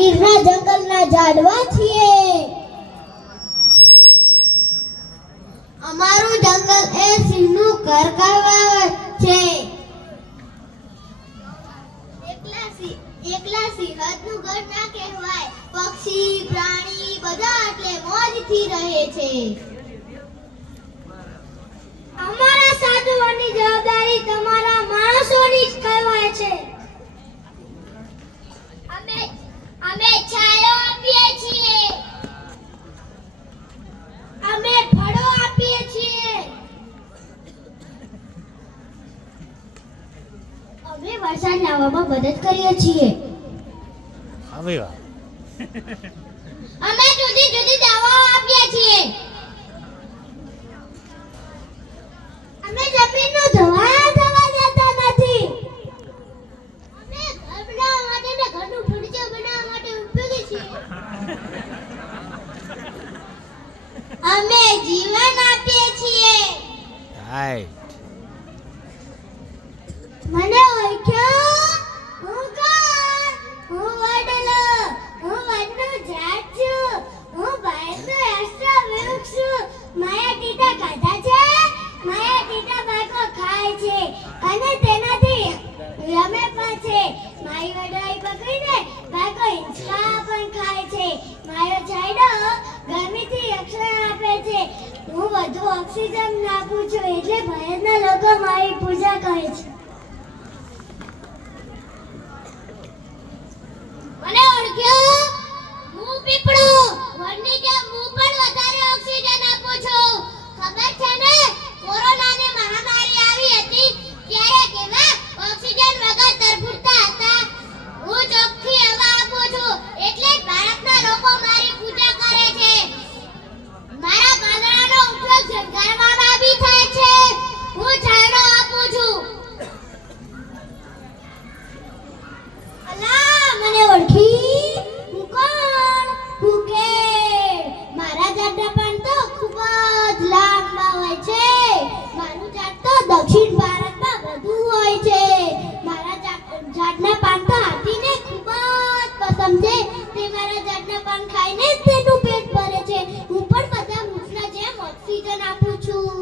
ગીરના જંગલના ઝાડવા છીએ. અમારું જંગલ એ સિંહનું ઘર કહેવાય છે. એકલા સિંહનું ઘર ના કહેવાય. પક્ષી પ્રાણી બધા એટલે મોજથી રહે છે. અમારા સાધુઓની જવાબદારી તમારા માણસોની જ કહેવાય છે. અમે છાયો આપીએ છીએ. અમે ફળો આપીએ છીએ. અમે વરસાદ લાવવામાં મદદ કરીએ છીએ. હવે વાહ. અમે જુદી જુદી દવાઓ આપીએ છીએ. અમે જમીનનું ધોવાણ થવા દેતા નથી. અમે ઘર બનાવવા માટે ને ઘરનું ફર્નિચર બનાવવા માટે ઉપયોગી છીએ. અમે જીવન આપીએ છીએ. રાઈટ. મને ઓળખ્યો? હું કોણ? હું વડલો. હું વડનું ઝાડ છું. હું ભારતનું રાષ્ટ્રવૃક્ષ છું. માયા ટીટા ખાધા છે. માયા ટીટા બાળકો ખાય છે અને તેનાથી રમે પણ છે. મારી વડવાઈ પકડીને બાળકો હિંચકા પણ ખાય છે. મારો છાંયડો ગરમીથી રક્ષણ આપે છે. હું વધુ ઓક્સિજન આપું છું એટલે ભારતના લોકો મારી પૂજા કરે છે. મને ઓળખ્યો? હું પીપળો. વડની જેમ હું પણ વધારે ઓક્સિજન આપું છું. ખબર છે ને, કોરોનાની મહામારી આવી હતી ત્યારે કેવા ઓક્સિજન વગર તરફડતા હતા. હું ચોખ્ખી હવા આપું છું એટલે જ ભારતના લોકો મારી પૂજા કરે છે. મારા પાંદડાનો ઉપયોગ શણગારવામાં બી થાય છે. હું છાંયડો આપું છું. અલા, મને ઓળખી? હું કોણ? હું કેળ. મારા ઝાડના પાન તો ખૂબ જ લાંબા હોય છે. મારું ઝાડ તો દક્ષિણ ભારતમાં વધુ હોય છે. મારા ઝાડના પાન તો હાથીને ખૂબ જ પસંદ છે. તે મારા ઝાડના પાન ખાઈને જ તેનું પેટ ભરે છે. હું પણ બધા વૃક્ષના જેમ ઓક્સિજન આપું છું.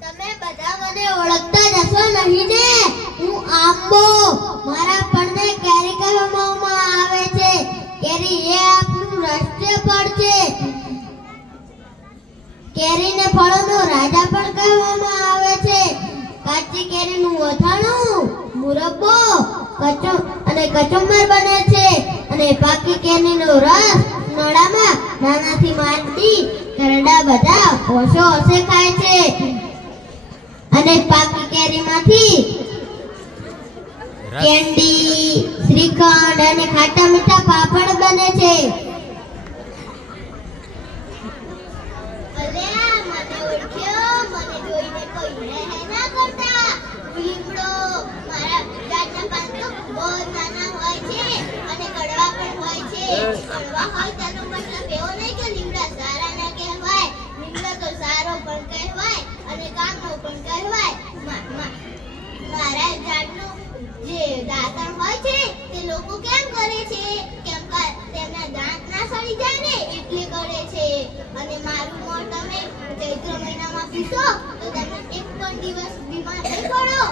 તમે બધા મને ઓળખતા જ હશો નહીં ને? હું આંબો. મારા ફળને કેરી કહેવામાં આવે છે. કેરી એ આપણું રાષ્ટ્રીય ફળ છે. કેરીને ફળોનો રાજા પણ કહેવામાં આવે છે. કાચી કેરીનું અથાણું, મુરબ્બો, કચુંબર બને છે અને પાકી કેરીનો રસ નળામાં નાનાથી માંડી ઘરડા બધા હોશે હોશે ખાય છે. અને પાકી કેરીમાંથી કેન્ડી, શ્રીખંડ અને ખાટા મીઠા પાપડ બને છે. અલ્યા, મને ઓળખ્યો? મને જોઈને કોઈ હે ના કરતા. લીમડો. મારા ઝાડના પાન તો બહુ નાના હોય છે અને કડવા પણ હોય છે. કડવા હોય તેનો મતલબ એવો નહીં કે લીમડા સારા ના કહેવાય. લીમડો તો સારો પણ કહેવાય અને કામનો પણ કહેવાય. મારા ઝાડનું જે દાંતણ હોય છે તે લોકો કેમ કરે છે? કેમ કે તેમના દાંત ના સડી જાય ને એટલે કરે છે. અને મારું મોં તમે ચૈત્ર મહિનામાં પીશો તો તમે એક પણ દિવસ બીમાર નહીં પડો.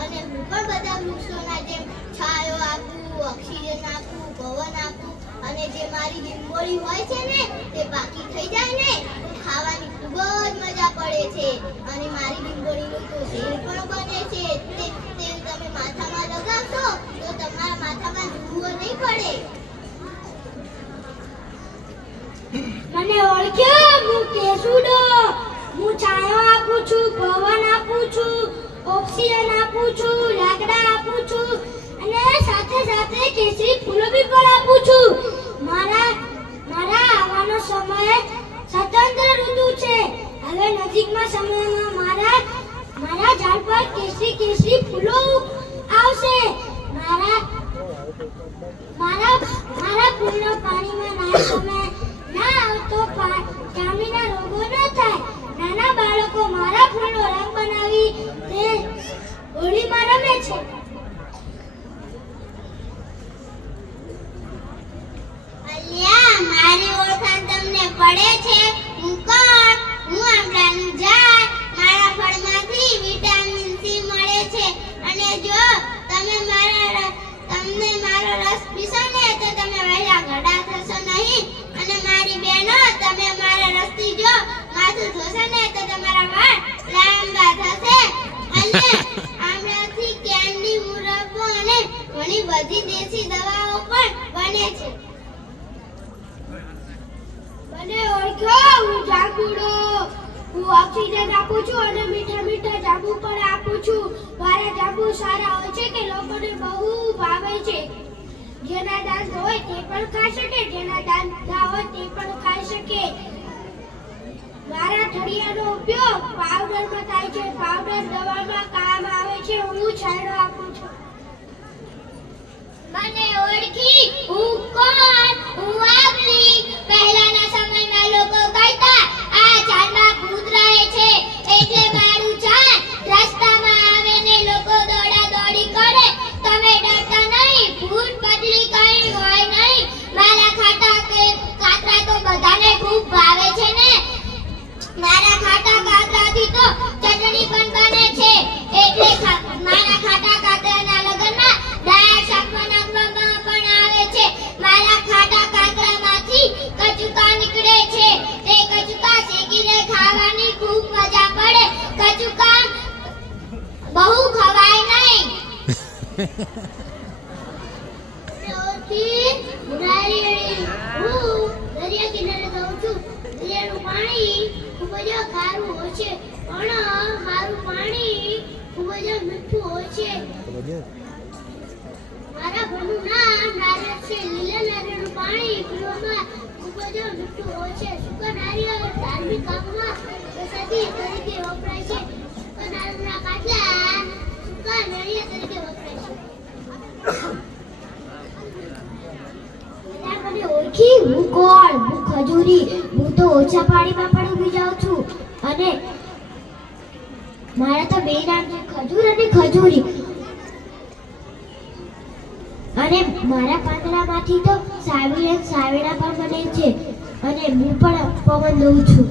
અને હું પણ બધા વૃક્ષોના જેમ છાયો આપું, ઓક્સિજન આપું, પવન આપું. અને જે મારી લીંબોળી હોય છે ને તે પાકી થઈ જાય ને તો ખાવાની ખૂબ જ મજા પડે છે. અને મારી લીંબોળીનું તો તેલ પણ બને છે. તે તેલ તમે માથામાં લગાવશો તો તમારા માથામાં ધૂળો નહીં પડે. મને ઓળખ્યો? હું કેસુડો. હું છાયો આપું છું, પવન આપું છું, ઓક્સિજન આપું છું, લાકડા આપું છું અને સાથે સાથે કેસરી ફૂલો બી પણ આપું છું. મારા આવવાનો સમય સ્વતંત્ર ઋતુ છે. હવે નજીકમાં સમયમાં મારા ઝાડ પર કેસરી ફૂલો આવશે. મારા ફૂલનો પાણીમાં નાય તમે ના આવતો ચામડીના રોગો ન થાય. નાના બાળકો મારા ફૂલનો રંગ બનાવી તે હોળીમાં રમે છે. પડે છે. હું કોણ? હું આંબળાનું ઝાડ. મારા ફળમાંથી વિટામિન સી મળે છે અને જો તમને મારો રસ પીશો ને તો તમે વહેલા ઘડા થશો નહીં. અને મારી બહેનો, તમે મારા રસથી જો માથું ધોશો ને તો તમારા વાળ લાંબા થશે. અને આમળાથી કેન્ડી, મુરબ્બો અને ઘણી બધી દેશી દવાઓ પણ બને છે. મને ઓળખ્યો? હું જાંબુડો. હું ઓક્સિજન આપું છું અને મીઠા મીઠા જાંબુ પણ આપું છું. મારા જાંબુ સારા હોય છે કે લોકોને બહુ ભાવે છે. જેના દાંત હોય તે પણ ખાઈ શકે, જેના દાંત ના હોય તે પણ ખાઈ શકે. મારા ઠળિયાનો ઉપયોગ પાવડરમાં થાય છે. પાવડર દવામાં કામ આવે છે. હું છાંયડો આપું છું. મને ઓળખી? હું કોણ? હું આંબલી. પહેલાના સમયમાં લોકો કહેતા આ ઝાડમાં ભૂત રહે છે એટલે મારું ઝાડ રસ્તામાં આવે ને લોકો દોડાદોડી કરે. તમે ડરતા નહીં, ભૂત બદલી કંઈ હોય નહીં. મારા કાતરા તો બધાને ખૂબ ભાવે છે ને. મારા ખાટા કાતરાથી તો ચટણી પણ બને છે. એટલે મારા ખાટા કાતરાના લગનમાં દાળ શાકમાં નાખવામાં પણ આવે છે. મારા ખાટા કાતરામાંથી કચુકા નીકળે છે. તે કચુકા શેકીને ખાવાની ખૂબ મજા પડે. કચુકા બહુ ખવાય નહીં. હું દરિયા કિનારે જાઉં છું. દરિયાનું પાણી ખૂબ જ ખારું હોય છે પણ મારું પાણી ખૂબ જ મીઠું હોય છે. મારા ઘરનું નામ નારિયેળ છે. લીલા નારિયેળનું પાણી પીવામાં ખૂબ જ મીઠું હોય છે. સૂકા નારિયેળ ધાર્મિક કામમાં પ્રસાદી તરીકે વપરાય છે. સૂકા નારિયેળના કાટલા સૂકા નારિયેળ તરીકે વપરાય છે. મને ઓળખી? હું કોણ? હું ખજૂરી. હું તો ઓછા પાણીમાં પણ ઉગી જાઉં છું અને મારા તો બે નામ છે, ખજૂર અને ખજૂરી. અને મારા પાંદડામાંથી તો સાવેડા પણ બને છે અને હું પણ પવન દઉં છું.